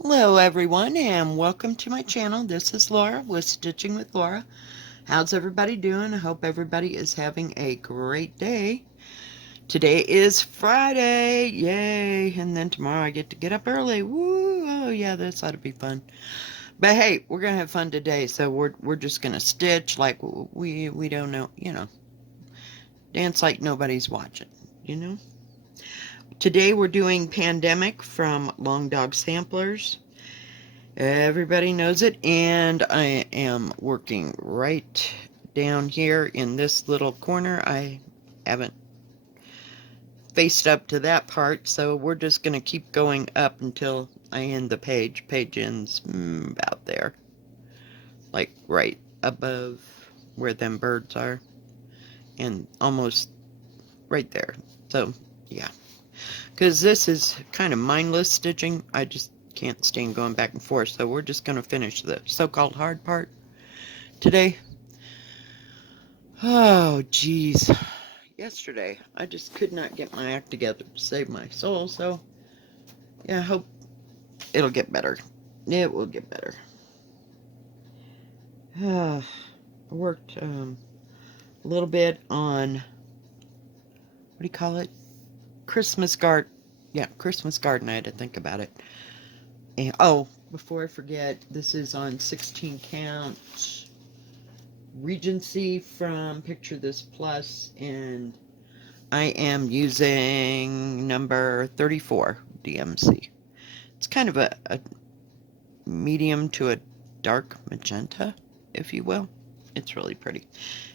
Hello everyone and welcome to my channel. This is Laura with Stitching with Laura. How's everybody doing? I hope everybody is having a great day. Today is Friday, yay! And then tomorrow I get to get up early. Woo! Oh yeah, this ought to be fun. But hey, we're gonna have fun today, so we're just gonna stitch like we don't know, dance like nobody's watching, you know. Today we're doing Pandemic from Long Dog Samplers. Everybody knows it, and I am working right down here in this little corner. I haven't faced up to that part, so we're just going to keep going up until I end the page. Page ends about there, like right above where them birds are, and almost right there. So, yeah, because this is kind of mindless stitching. I just can't stand going back and forth, so we're just going to finish the so-called hard part today. Oh, geez. Yesterday, I just could not get my act together to save my soul, so yeah, I hope it'll get better. It will get better. I worked a little bit on, what do you call it? Christmas garden. Yeah, Christmas garden. I had to think about it. And, oh, before I forget, this is on 16 count Regency from Picture This Plus, and I am using number 34 DMC. It's kind of a medium to a dark magenta, if you will. It's really pretty.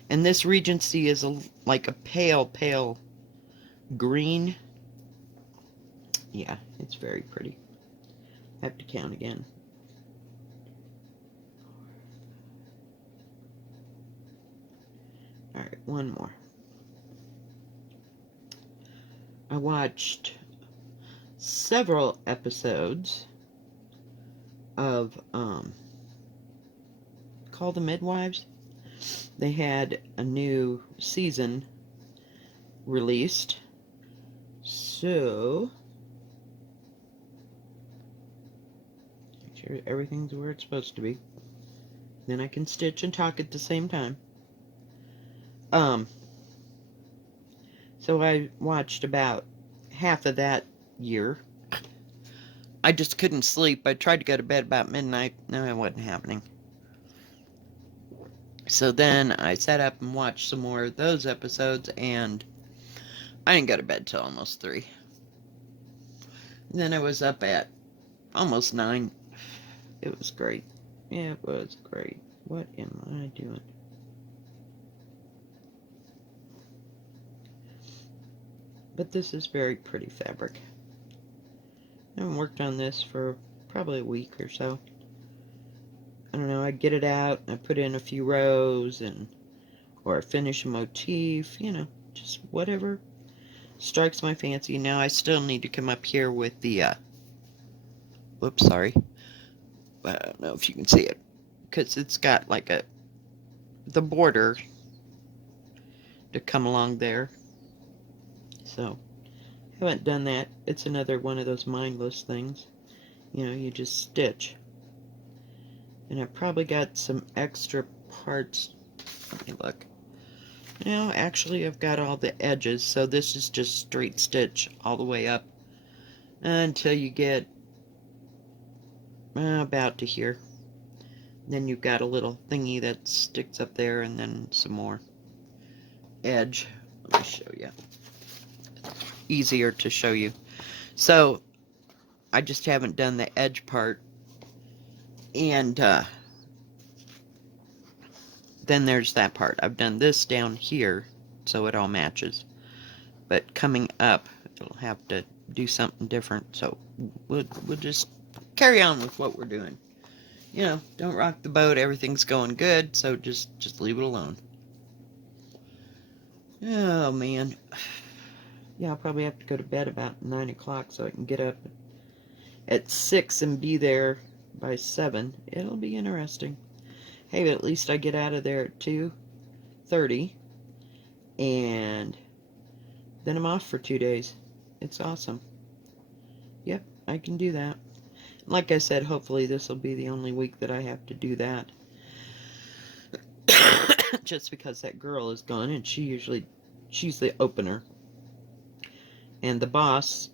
And this Regency is like a pale green. Yeah, it's very pretty. Have to count again. Alright, one more. I watched several episodes of Call the Midwives. They had a new season released, so make sure everything's where it's supposed to be. Then I can stitch and talk at the same time. So I watched about half of that year. I just couldn't sleep. I tried to go to bed about midnight. No, it wasn't happening. So then I sat up and watched some more of those episodes, and I didn't go to bed till almost 3. And then I was up at almost 9. It was great. It was great. What am I doing? But this is very pretty fabric. I haven't worked on this for probably a week or so. I don't know, I get it out, I put in a few rows, or finish a motif, just whatever strikes my fancy. Now I still need to come up here with the, whoops, sorry. I don't know if you can see it, because it's got like the border to come along there. So, haven't done that. It's another one of those mindless things. You just stitch. And I probably got some extra parts. Let me look. Actually I've got all the edges, so this is just straight stitch all the way up until you get about to here. Then you've got a little thingy that sticks up there, and then some more edge. Let me show you. Easier to show you. So I just haven't done the edge part, and then there's that part. I've done this down here so it all matches, but coming up it'll have to do something different, so we'll just carry on with what we're doing. Don't rock the boat. Everything's going good, so just leave it alone. Oh man. Yeah, I'll probably have to go to bed about 9 o'clock so I can get up at 6 and be there by 7. It'll be interesting. Hey, but at least I get out of there at 2:30, and then I'm off for 2 days. It's awesome. Yep, I can do that. Like I said, hopefully this will be the only week that I have to do that. Just because that girl is gone, and she's the opener. And the boss,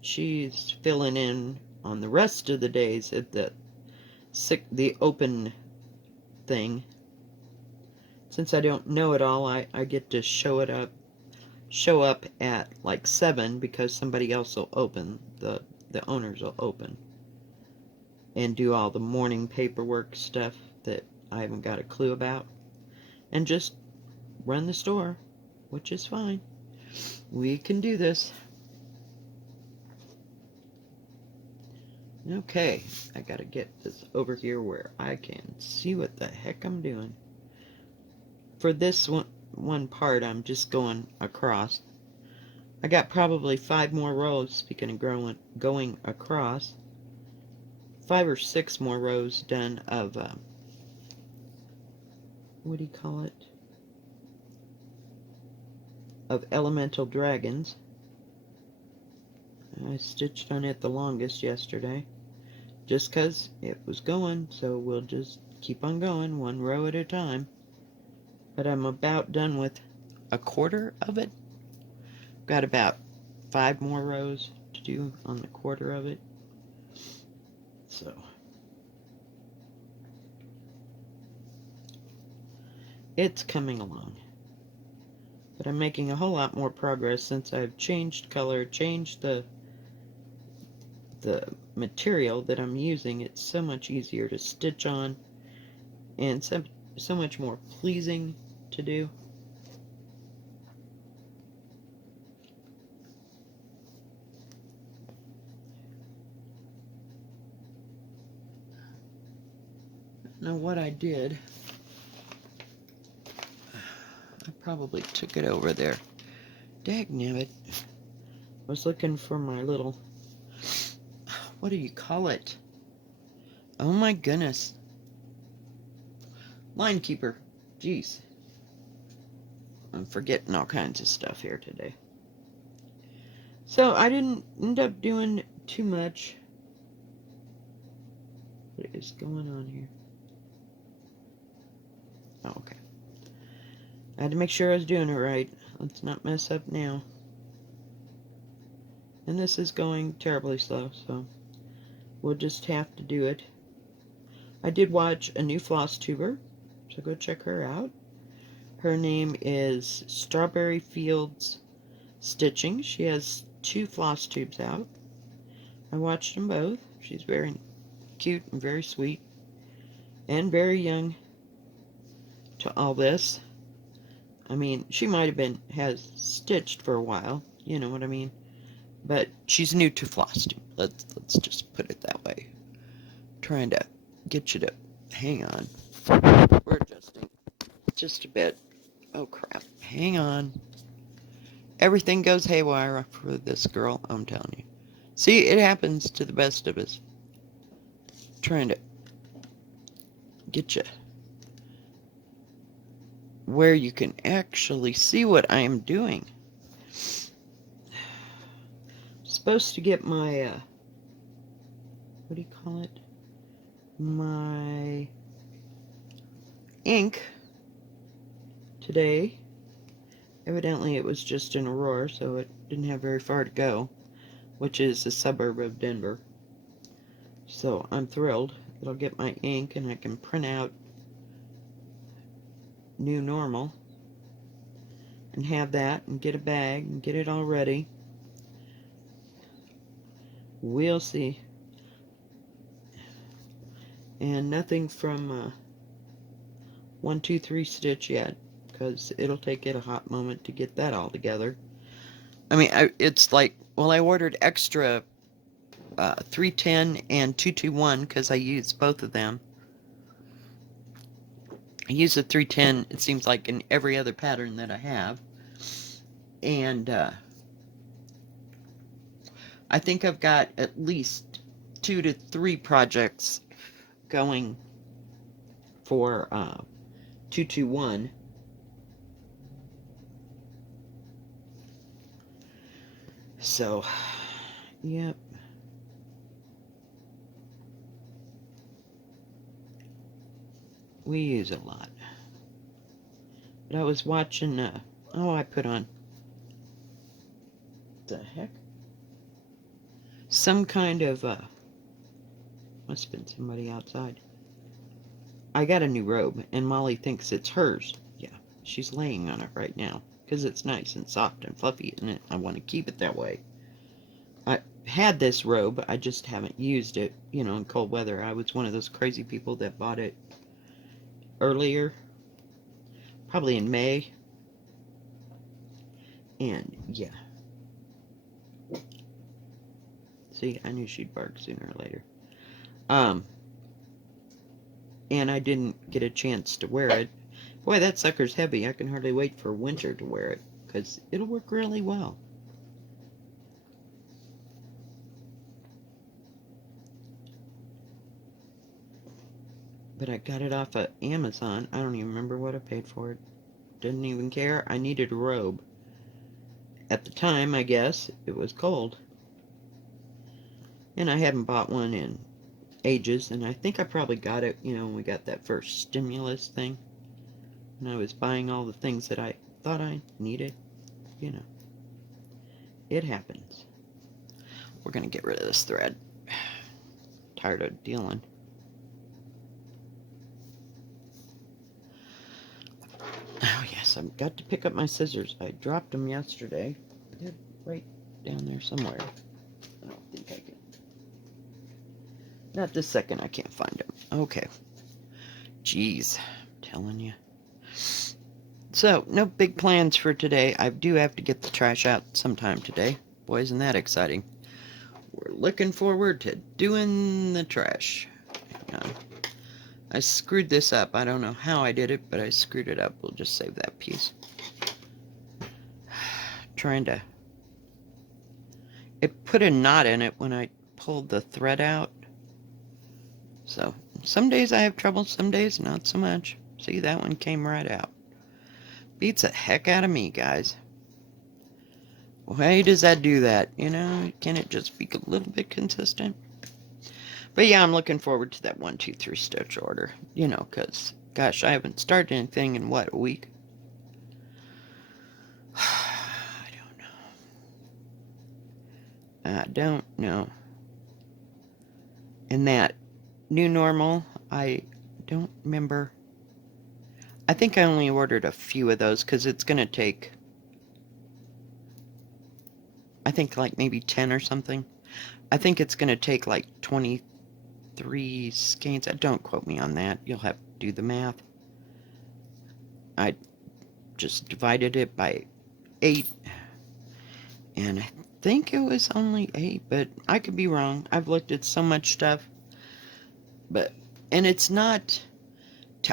she's filling in on the rest of the days at the open thing. Since I don't know it all, I get to show up at like 7 because somebody else will open, the owners will open and do all the morning paperwork stuff that I haven't got a clue about, and just run the store, which is fine. We can do this. Okay, I gotta get this over here where I can see what the heck I'm doing. For this one part, I'm just going across. I got probably 5 more rows, speaking of going across. 5 or 6 more rows done of, what do you call it? Of elemental dragons. I stitched on it the longest yesterday, just 'cause it was going, so we'll just keep on going, 1 row at a time. But I'm about done with a quarter of it. Got about 5 more rows to do on the quarter of it. So it's coming along. But I'm making a whole lot more progress since I've changed color, changed the material that I'm using. It's so much easier to stitch on and so much more pleasing to do. Now what I did, I probably took it over there. Dagnabbit. I was looking for my little, what do you call it? Oh my goodness. Line keeper. Jeez. I'm forgetting all kinds of stuff here today. So I didn't end up doing too much. What is going on here? Oh, okay. I had to make sure I was doing it right. Let's not mess up now. And this is going terribly slow, so we'll just have to do it. I did watch a new floss tuber, so go check her out. Her name is Strawberry Fields Stitching. She has 2 floss tubes out. I watched them both. She's very cute and very sweet and very young to all this. I mean, she might have has stitched for a while, you know what I mean? But she's new to flossing. Let's just put it that way. Trying to get you to hang on. We're adjusting just a bit. Oh crap. Hang on. Everything goes haywire for this girl, I'm telling you. See, it happens to the best of us. Trying to get you where you can actually see what I am doing. Supposed to get my, what do you call it? My ink today. Evidently it was just in Aurora, so it didn't have very far to go, which is a suburb of Denver. So I'm thrilled. It'll get my ink and I can print out New Normal and have that and get a bag and get it all ready. We'll see. And nothing from 1-2-3 Stitch yet, because it'll take it a hot moment to get that all together. I mean, it's like, well, I ordered extra 310 and 221 because I use both of them. I use the 310, it seems like, in every other pattern that I have. And I think I've got at least 2 to 3 projects going for 221. So, yep. We use a lot. But I was watching, I put on, the heck? Some kind of, must have been somebody outside. I got a new robe, and Molly thinks it's hers. Yeah, she's laying on it right now, because it's nice and soft and fluffy, and I want to keep it that way. I had this robe, I just haven't used it, you know, in cold weather. I was one of those crazy people that bought it earlier, probably in May, and yeah. See, I knew she'd bark sooner or later. And I didn't get a chance to wear it. Boy, that sucker's heavy. I can hardly wait for winter to wear it, because it'll work really well. But I got it off of Amazon. I don't even remember what I paid for it. Didn't even care. I needed a robe. At the time, I guess, it was cold. And I hadn't bought one in ages, and I think I probably got it, you know, when we got that first stimulus thing. And I was buying all the things that I thought I needed, you know. It happens. We're going to get rid of this thread. Tired of dealing. Oh yes, I've got to pick up my scissors. I dropped them yesterday. They're right down there somewhere. I don't think I can. Not this second, I can't find them. Okay. Jeez, I'm telling you. So, no big plans for today. I do have to get the trash out sometime today. Boy, isn't that exciting. We're looking forward to doing the trash. Hang on. I screwed this up. I don't know how I did it, but I screwed it up. We'll just save that piece. Trying to... It put a knot in it when I pulled the thread out. So, some days I have trouble, some days not so much. See, that one came right out. Beats the heck out of me, guys. Why does that do that? You know, can it just be a little bit consistent? But yeah, I'm looking forward to that 1, 2, 3 stitch order. You know, because, gosh, I haven't started anything in, what, a week? I don't know. And that new normal, I don't remember. I think I only ordered a few of those because it's going to take, I think like maybe 10 or something. I think it's going to take like 23 skeins. Don't quote me on that. You'll have to do the math. I just divided it by 8. And I think it was only 8, but I could be wrong. I've looked at so much stuff. But, and it's not,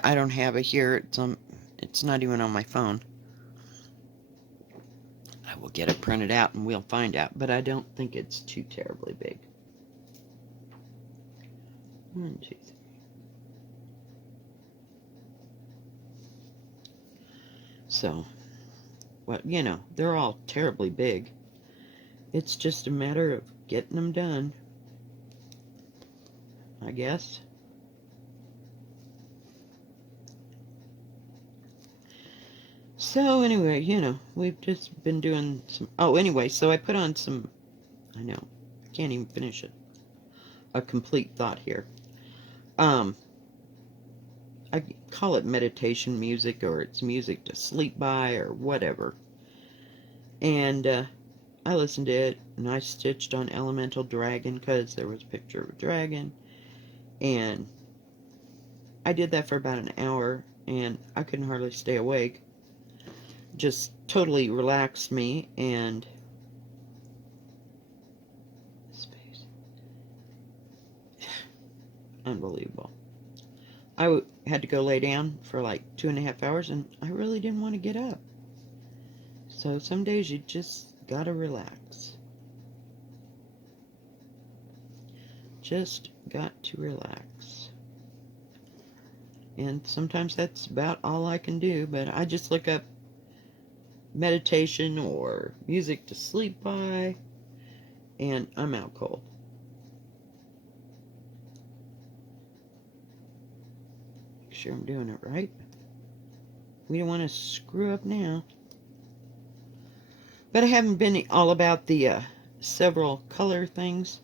I don't have it here. It's not even on my phone. I will get it printed out and we'll find out. But I don't think it's too terribly big. 1, 2, 3. So, well, you know, they're all terribly big. It's just a matter of getting them done, I guess. So anyway, you know, we've just been doing some... Oh, anyway, so I put on some... I know, I can't even finish it. A complete thought here. I call it meditation music, or it's music to sleep by, or whatever. And I listened to it, and I stitched on Elemental Dragon, because there was a picture of a dragon. And I did that for about an hour, and I couldn't hardly stay awake. Just totally relaxed me, and space. Unbelievable. I had to go lay down for like 2.5 hours, and I really didn't want to get up. So some days you just gotta relax. Just got to relax. And sometimes that's about all I can do, but I just look up meditation or music to sleep by, and I'm out cold. sure I'm doing it right. We don't want to screw up now. But I haven't been all about the several color things.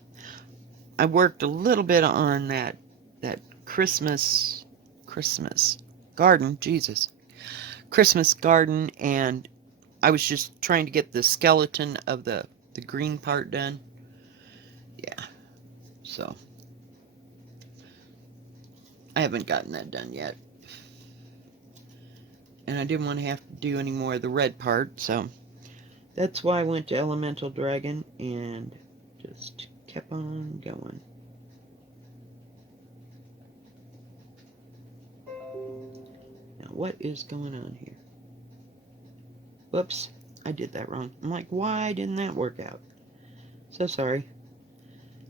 I worked a little bit on that Christmas garden, Jesus. Christmas garden, and I was just trying to get the skeleton of the green part done. Yeah. So I haven't gotten that done yet. And I didn't want to have to do any more of the red part, so that's why I went to Elemental Dragon and just kept on going. Now, what is going on here? Whoops, I did that wrong. I'm like, why didn't that work out? So sorry.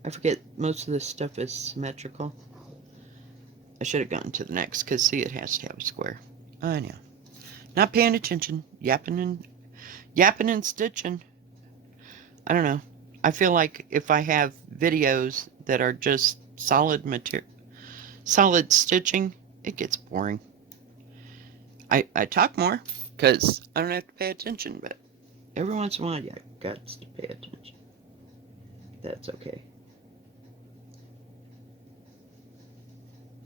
I forget most of this stuff is symmetrical. I should have gone to the next, because see, it has to have a square. I know. Not paying attention. Yapping and stitching. I don't know. I feel like if I have videos that are just solid stitching, it gets boring. I talk more because I don't have to pay attention, but every once in a while, yeah, I got to pay attention. That's okay.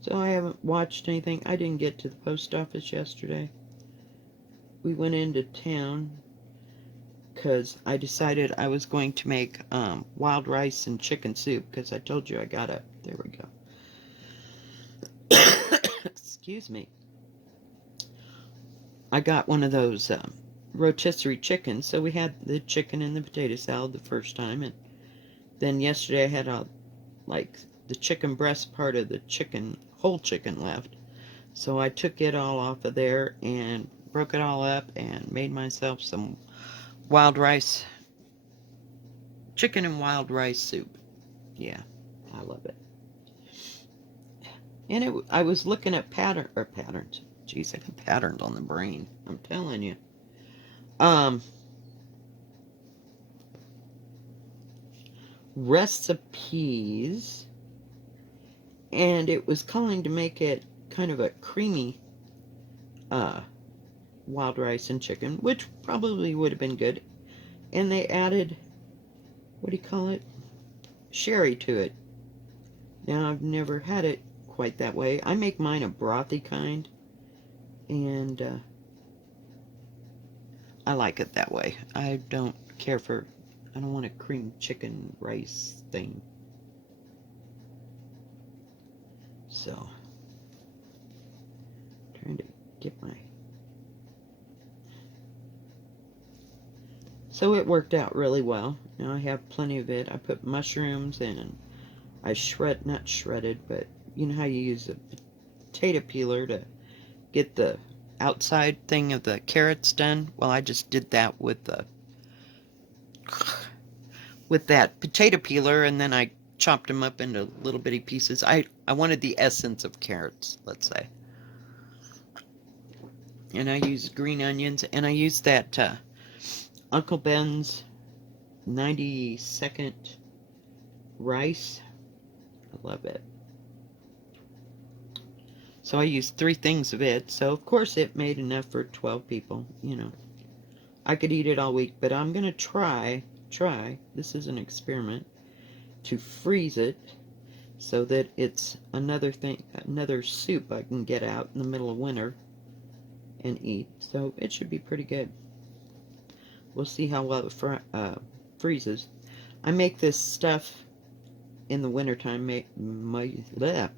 So I haven't watched anything. I didn't get to the post office yesterday. We went into town because I decided I was going to make wild rice and chicken soup, because I told you I got a, there we go. Excuse me. I got one of those rotisserie chickens, so we had the chicken and the potato salad the first time, and then yesterday I had like the chicken breast part of the whole chicken left, so I took it all off of there and broke it all up and made myself some wild rice, chicken and wild rice soup. Yeah, I love it. And I was looking at patterns. Jeez, I got patterns on the brain. I'm telling you. Recipes, and it was calling to make it kind of a creamy wild rice and chicken, which probably would have been good. And they added, what do you call it? Sherry to it. Now, I've never had it quite that way. I make mine a brothy kind, and I like it that way. I don't want a cream chicken rice thing. So, trying to get my... So it worked out really well. Now I have plenty of it. I put mushrooms and I not shredded, but you know how you use a potato peeler to get the outside thing of the carrots done? Well, I just did that with that potato peeler, and then I chopped them up into little bitty pieces. I wanted the essence of carrots, let's say. And I used green onions, and I used that Uncle Ben's 90-second rice. I love it. So I used 3 things of it. So of course it made enough for 12 people, you know. I could eat it all week, but I'm going to try, this is an experiment, to freeze it so that it's another soup I can get out in the middle of winter and eat. So it should be pretty good. We'll see how well it freezes. I make this stuff in the wintertime,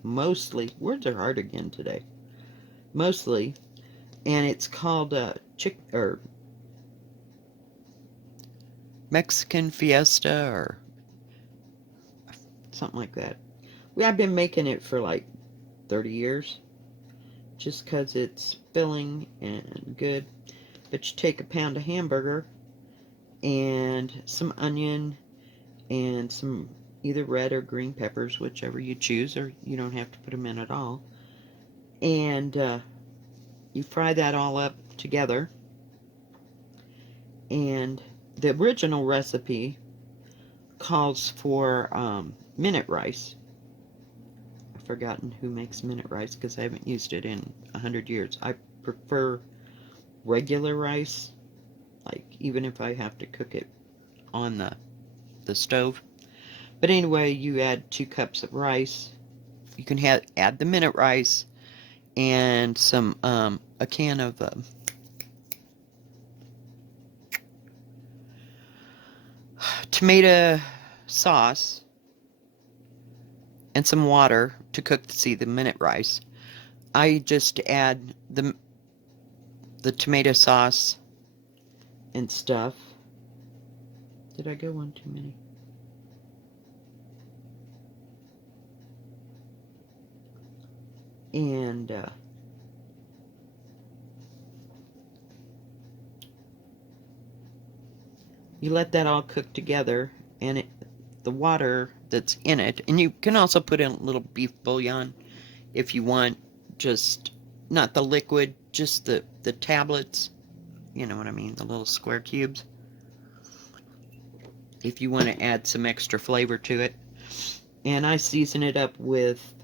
mostly, words are hard again today, mostly, and it's called Mexican Fiesta or something like that. I've been making it for like 30 years, just because it's filling and good. But you take a pound of hamburger and some onion and some either red or green peppers, whichever you choose, or you don't have to put them in at all. And you fry that all up together. And the original recipe calls for minute rice. I forgotten who makes minute rice because I haven't used it in 100 years. I prefer regular rice, like even if I have to cook it on the stove. But anyway, you add 2 cups of rice. You can add the minute rice and some a can of tomato sauce and some water to cook the minute rice. I just add the tomato sauce and stuff. Did I go one too many? And you let that all cook together, and the water that's in it, and you can also put in a little beef bouillon if you want, just not the liquid, just the tablets, you know what I mean, the little square cubes, if you want to add some extra flavor to it. And I season it up with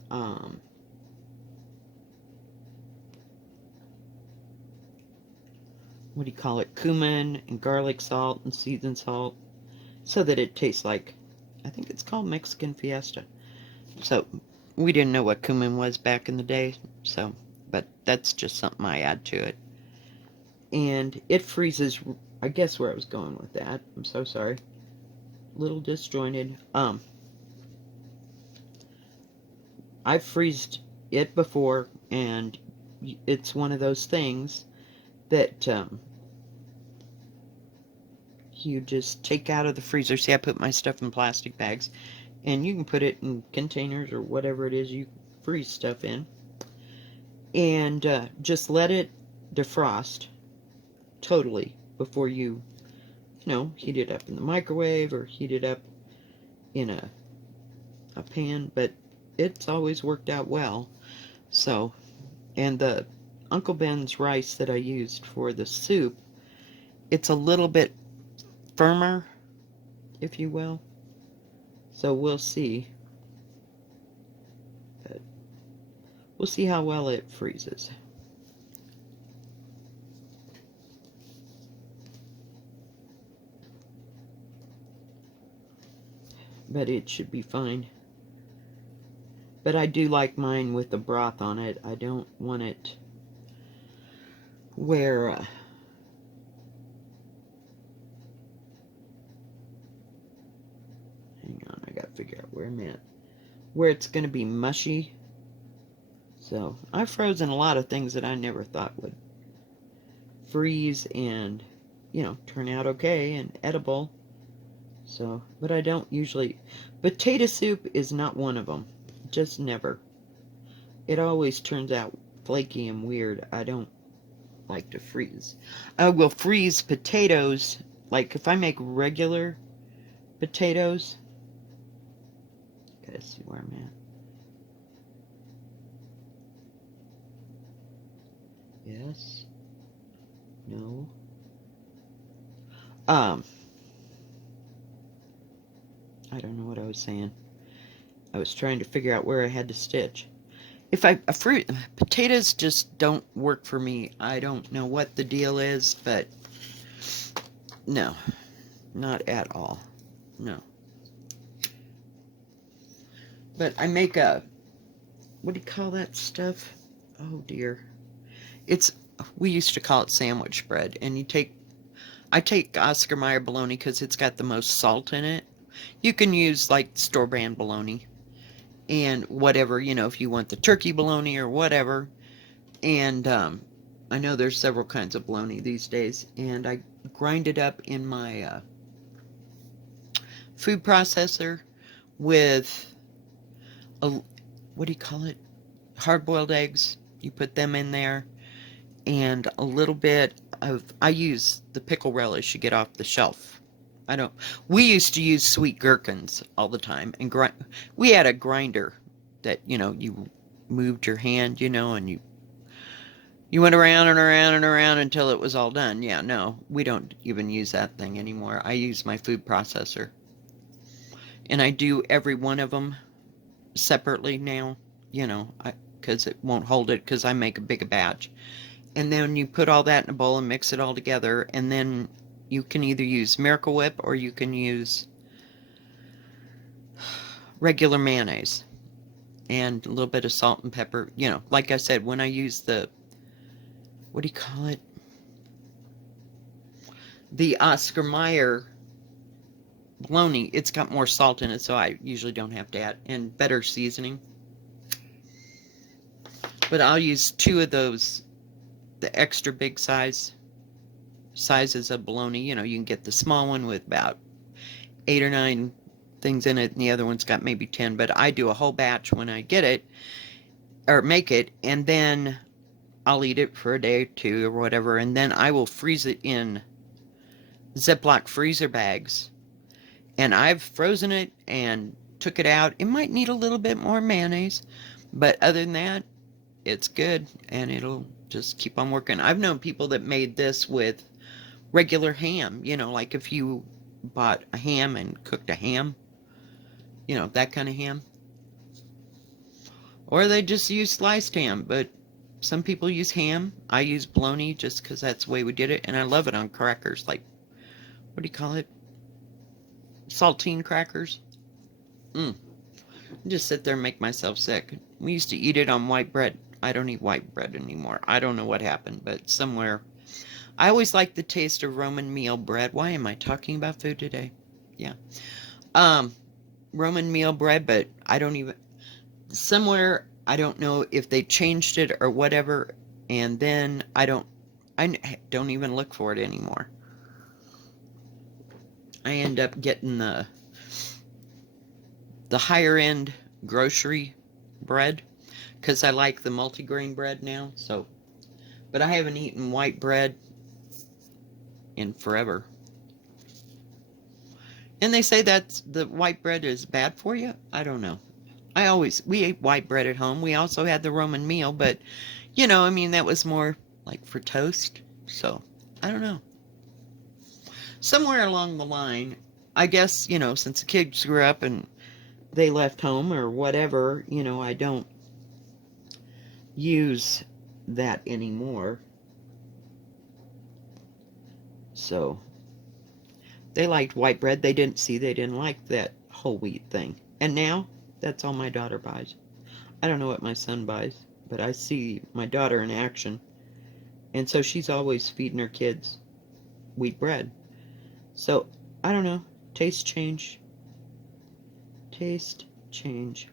what do you call it, cumin and garlic salt and seasoned salt, so that it tastes like, I think it's called Mexican Fiesta. So we didn't know what cumin was back in the day, so, but that's just something I add to it. And it freezes, I guess where I was going with that, I'm so sorry, a little disjointed. I've freezed it before, and it's one of those things that you just take out of the freezer. See, I put my stuff in plastic bags, and you can put it in containers or whatever it is you freeze stuff in, and just let it defrost totally before you heat it up in the microwave or heat it up in a pan. But it's always worked out well. So, and the Uncle Ben's rice that I used for the soup, it's a little bit firmer, if you will. So we'll see. But we'll see how well it freezes. But it should be fine. But I do like mine with the broth on it. I don't want it where hang on, I gotta figure out where I'm at. Where it's gonna be mushy. So I've frozen a lot of things that I never thought would freeze and turn out okay and edible. So, but I don't usually. Potato soup is not one of them. Just never. It always turns out flaky and weird. I don't like to freeze. I will freeze potatoes, like if I make regular potatoes. Gotta see where I'm at. Yes. No. I don't know what I was saying. I was trying to figure out where I had to stitch. If potatoes just don't work for me. I don't know what the deal is, but no, not at all. No. But I make what do you call that stuff? Oh dear. We used to call it sandwich bread, and I take Oscar Mayer bologna because it's got the most salt in it. You can use like store-brand bologna and whatever, if you want the turkey bologna or whatever. And I know there's several kinds of bologna these days, and I grind it up in my food processor with what do you call it? Hard-boiled eggs. You put them in there, and a little bit I use the pickle relish you get off the shelf. We used to use sweet gherkins all the time, and we had a grinder that, you moved your hand, and you went around and around and around until it was all done. Yeah, no, we don't even use that thing anymore. I use my food processor, and I do every one of them separately now. you know, because it won't hold it because I make a big batch. And then you put all that in a bowl and mix it all together, and then you can either use Miracle Whip or you can use regular mayonnaise and a little bit of salt and pepper. You know, like I said, when I use the, what do you call it? The Oscar Mayer bologna, it's got more salt in it, so I usually don't have to add, and better seasoning. But I'll use 2 of those, the extra big sizes of bologna. You know, you can get the small one with about 8 or 9 things in it, and the other one's got maybe 10, but I do a whole batch when I get it, or make it, and then I'll eat it for a day or 2 or whatever, and then I will freeze it in Ziploc freezer bags. And I've frozen it and took it out. It might need a little bit more mayonnaise, but other than that, it's good, and it'll just keep on working. I've known people that made this with regular ham, you know, like if you bought a ham and cooked a ham, you know, that kind of ham. Or they just use sliced ham, but some people use ham. I use bologna just because that's the way we did it, and I love it on crackers, like, what do you call it? Saltine crackers. Just sit there and make myself sick. We used to eat it on white bread. I don't eat white bread anymore. I don't know what happened, but somewhere. I always like the taste of Roman meal bread. Why am I talking about food today? Yeah. Roman meal bread, but I don't even, somewhere, I don't know if they changed it or whatever, and then I don't even look for it anymore. I end up getting the higher end grocery bread because I like the multigrain bread now. So, but I haven't eaten white bread in forever. And they say that the white bread is bad for you. I don't know. We ate white bread at home. We also had the Roman meal, but you know, I mean, that was more like for toast. So, I don't know. Somewhere along the line, I guess, you know, since the kids grew up and they left home or whatever, you know, I don't use that anymore. So, they liked white bread. They didn't like that whole wheat thing. And now, that's all my daughter buys. I don't know what my son buys, but I see my daughter in action. And so she's always feeding her kids wheat bread. So, I don't know. Taste change. Taste change.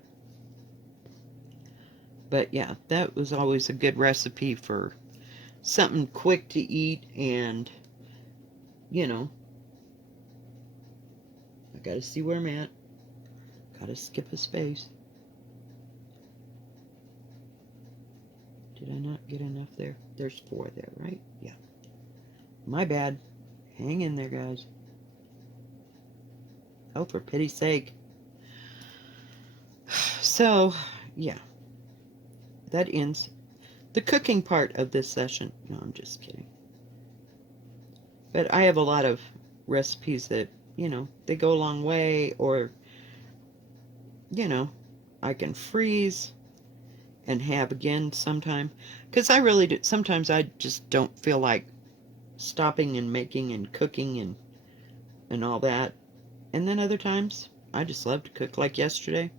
But yeah, that was always a good recipe for something quick to eat, and, you know, I gotta see where I'm at. Gotta skip a space. Did I not get enough there? There's 4 there, right? Yeah. My bad. Hang in there, guys. Oh, for pity's sake. So, yeah. That ends the cooking part of this session. No, I'm just kidding. But I have a lot of recipes that, you know, they go a long way, or, you know, I can freeze and have again sometime. Because I really do. Sometimes I just don't feel like stopping and making and cooking and all that. And then other times, I just love to cook. Like yesterday,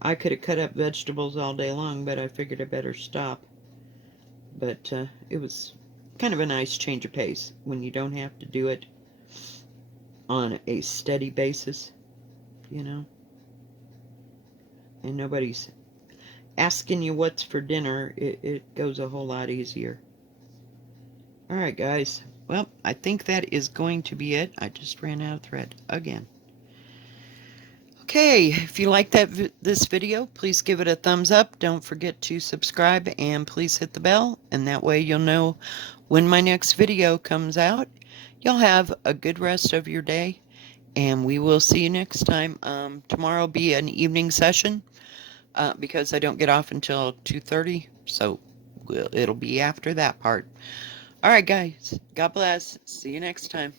I could have cut up vegetables all day long, but I figured I better stop. But it was kind of a nice change of pace when you don't have to do it on a steady basis, you know. And nobody's asking you what's for dinner. It goes a whole lot easier. Alright, guys. Well, I think that is going to be it. I just ran out of thread again. Okay, if you like this video, please give it a thumbs up. Don't forget to subscribe, and please hit the bell, and that way you'll know when my next video comes out. You'll have a good rest of your day, and we will see you next time. Tomorrow will be an evening session because I don't get off until 2:30, so it'll be after that part. All right, guys. God bless. See you next time.